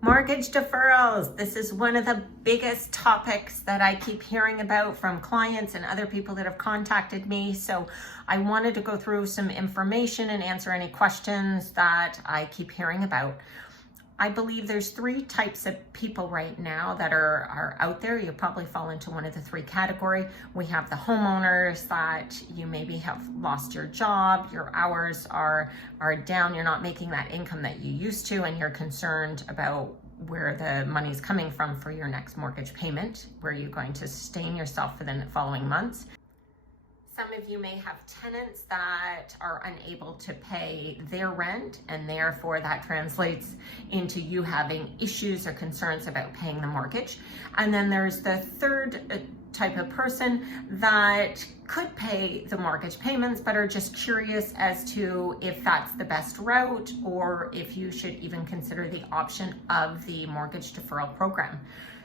Mortgage deferrals. This is one of the biggest topics that I keep hearing about from clients and other people that have contacted me. So I wanted to go through some information and answer any questions that I keep hearing about. I believe there's three types of people right now that are out there. You probably fall into one of the three categories. We have the homeowners that you maybe have lost your job, your hours are down, you're not making that income that you used to, and you're concerned about where the money's coming from for your next mortgage payment, where you're going to sustain yourself for the following months. Some of you may have tenants that are unable to pay their rent, and therefore that translates into you having issues or concerns about paying the mortgage. And then there's the third type of person that could pay the mortgage payments but are just curious as to if that's the best route or if you should even consider the option of the mortgage deferral program.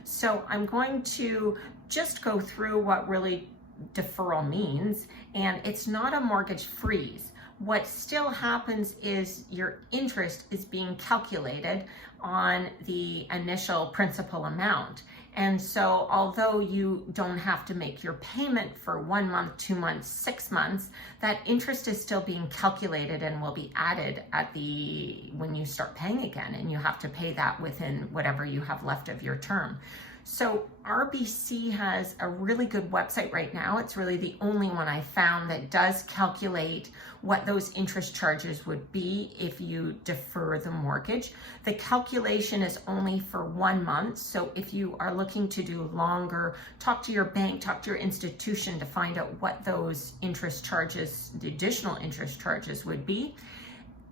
So I'm going to just go through what really deferral means, and it's not a mortgage freeze. What still happens is your interest is being calculated on the initial principal amount. And so although you don't have to make your payment for 1 month, 2 months, 6 months, that interest is still being calculated and will be added at when you start paying again, and you have to pay that within whatever you have left of your term. So RBC has a really good website right now. It's really the only one I found that does calculate what those interest charges would be if you defer the mortgage. The calculation is only for 1 month. So if you are looking to do longer, talk to your bank, talk to your institution to find out what those interest charges, the additional interest charges would be.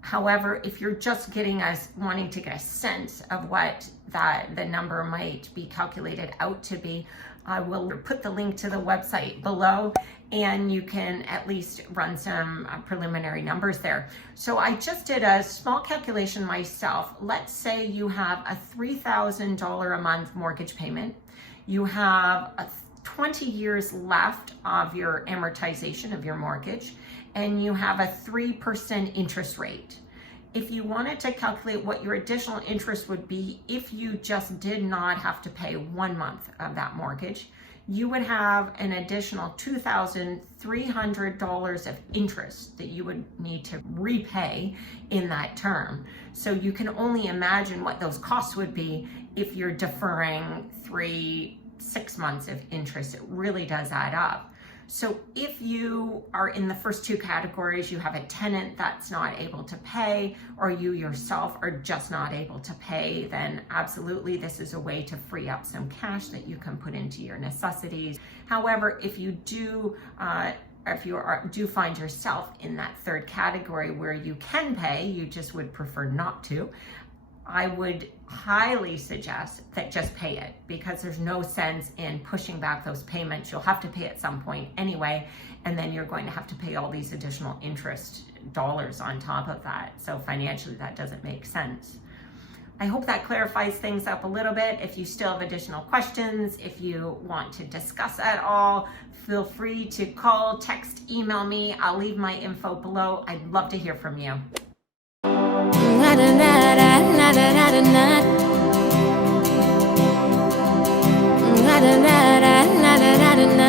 However, if you're just wanting to get a sense of what the number might be calculated out to be, I will put the link to the website below, and you can at least run some preliminary numbers there. So I just did a small calculation myself. Let's say you have a $3,000 a month mortgage payment. You have 20 years left of your amortization of your mortgage, and you have a 3% interest rate. If you wanted to calculate what your additional interest would be if you just did not have to pay 1 month of that mortgage, you would have an additional $2,300 of interest that you would need to repay in that term. So you can only imagine what those costs would be if you're deferring 6 months of interest. It really does add up. So if you are in the first two categories, you have a tenant that's not able to pay, or you yourself are just not able to pay, then absolutely this is a way to free up some cash that you can put into your necessities. However, if you do find yourself in that third category where you can pay, you just would prefer not to, I would highly suggest that just pay it, because there's no sense in pushing back those payments. You'll have to pay at some point anyway, and then you're going to have to pay all these additional interest dollars on top of that. So financially, that doesn't make sense. I hope that clarifies things up a little bit. If you still have additional questions, if you want to discuss at all, feel free to call, text, email me. I'll leave my info below. I'd love to hear from you. Na na na na na na na na na na na na na.